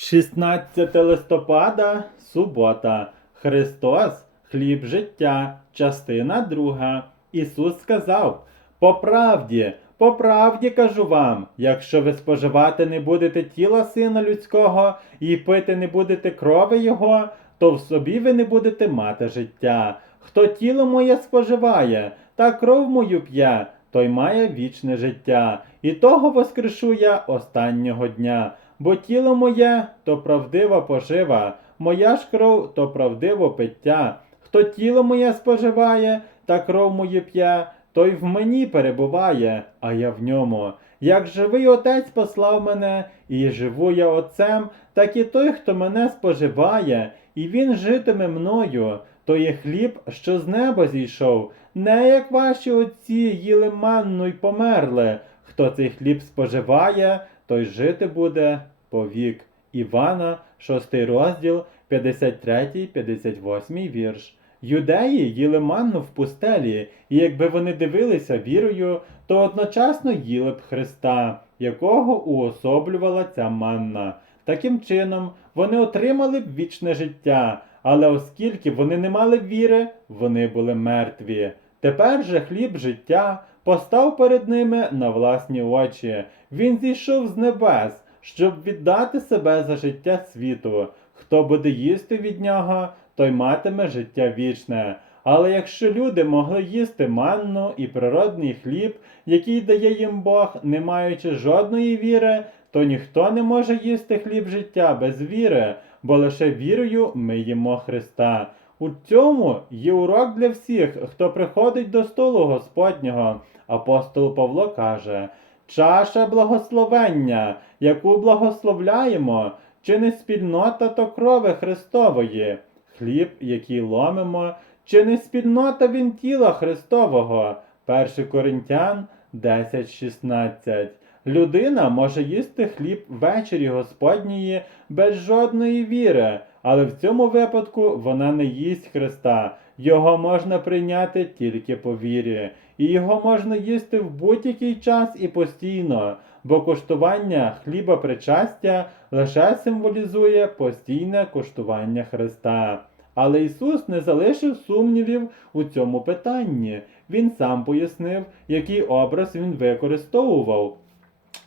16 листопада, субота. Христос, хліб життя, частина друга. Ісус сказав: По правді, по правді кажу вам, якщо ви споживати не будете тіла Сина Людського і пити не будете крови Його, то в собі ви не будете мати життя. Хто тіло моє споживає та кров мою п'є, той має вічне життя, і того воскрешу я останнього дня. Бо тіло моє то правдива пожива, моя ж кров то правдиво пиття. Хто тіло моє споживає та кров мою п'є, той в мені перебуває, а я в ньому. Як живий отець послав мене, і живу я отцем, так і той, хто мене споживає, і він житиме мною, то є хліб, що з неба зійшов, не як ваші отці їли манну й померли. Хто цей хліб споживає, той жити буде повік. Івана, 6 розділ, 53-58 вірш. Юдеї їли манну в пустелі, і якби вони дивилися вірою, то одночасно їли б Христа, якого уособлювала ця манна. Таким чином, вони отримали б вічне життя, але оскільки вони не мали віри, вони були мертві. Тепер же хліб життя постав перед ними на власні очі. Він зійшов з небес, щоб віддати себе за життя світу. Хто буде їсти від нього, той матиме життя вічне. Але якщо люди могли їсти манну і природний хліб, який дає їм Бог, не маючи жодної віри, то ніхто не може їсти хліб життя без віри, бо лише вірою ми їмо Христа. У цьому є урок для всіх, хто приходить до столу Господнього. Апостол Павло каже: чаша благословення, яку благословляємо, чи не спільнота то крови Христової, хліб, який ломимо, чи не спільнота він тіла Христового. 1 Коринтян 10.16. Людина може їсти хліб ввечері Господньої без жодної віри, але в цьому випадку вона не їсть Христа. Його можна прийняти тільки по вірі, і його можна їсти в будь-який час і постійно, бо коштування хліба причастя лише символізує постійне коштування Христа. Але Ісус не залишив сумнівів у цьому питанні. Він сам пояснив, який образ він використовував.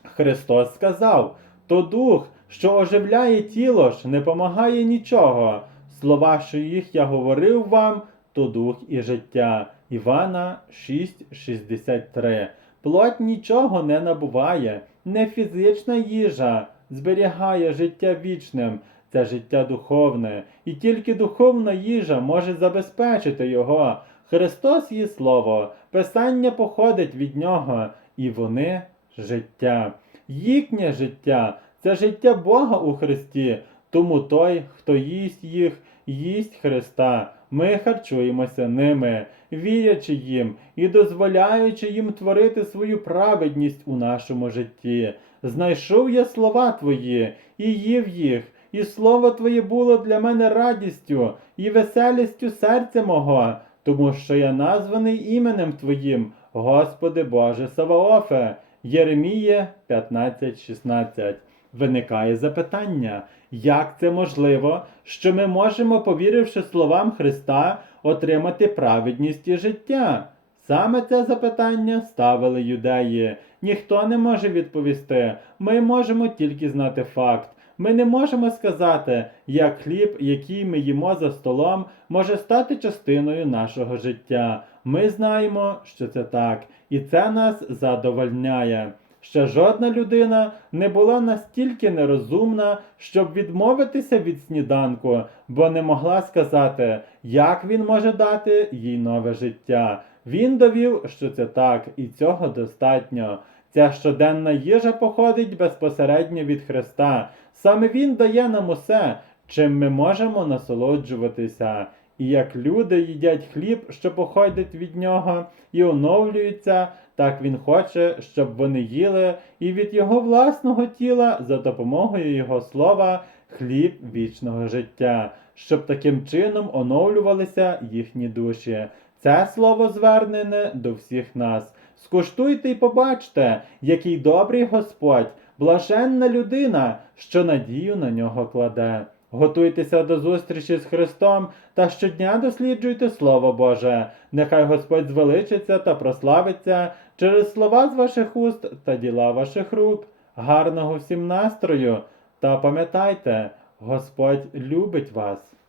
Христос сказав: то дух, що оживляє тіло ж, не помагає нічого. Слова, що їх я говорив вам, то дух і життя. Івана 6,63. Плоть нічого не набуває, не фізична їжа зберігає життя вічним, це життя духовне, і тільки духовна їжа може забезпечити його. Христос є Слово, Писання походить від нього, і вони життя. Їхнє життя це життя Бога у Христі, тому той, хто їсть їх, їсть Христа. Ми харчуємося ними, вірячи їм і дозволяючи їм творити свою праведність у нашому житті. Знайшов я слова Твої і їв їх, і слово Твоє було для мене радістю і веселістю серця мого, тому що я названий іменем Твоїм, Господи Боже Саваофе. Єреміє 15.16. Виникає запитання, як це можливо, що ми можемо, повіривши словам Христа, отримати праведність і життя? Саме це запитання ставили юдеї. Ніхто не може відповісти. Ми можемо тільки знати факт. Ми не можемо сказати, як хліб, який ми їмо за столом, може стати частиною нашого життя. Ми знаємо, що це так, і це нас задовольняє. Ще жодна людина не була настільки нерозумна, щоб відмовитися від сніданку, бо не могла сказати, як він може дати їй нове життя. Він довів, що це так, і цього достатньо. Ця щоденна їжа походить безпосередньо від Христа. Саме Він дає нам усе, чим ми можемо насолоджуватися. І як люди їдять хліб, що походить від нього, і оновлюються, так він хоче, щоб вони їли і від його власного тіла за допомогою його слова хліб вічного життя, щоб таким чином оновлювалися їхні душі. Це слово звернене до всіх нас. Скуштуйте і побачте, який добрий Господь, Блаженна людина, що надію на нього кладе. Готуйтеся до зустрічі з Христом та щодня досліджуйте Слово Боже. Нехай Господь звеличиться та прославиться через слова з ваших уст та діла ваших рук. Гарного всім настрою! Та пам'ятайте, Господь любить вас.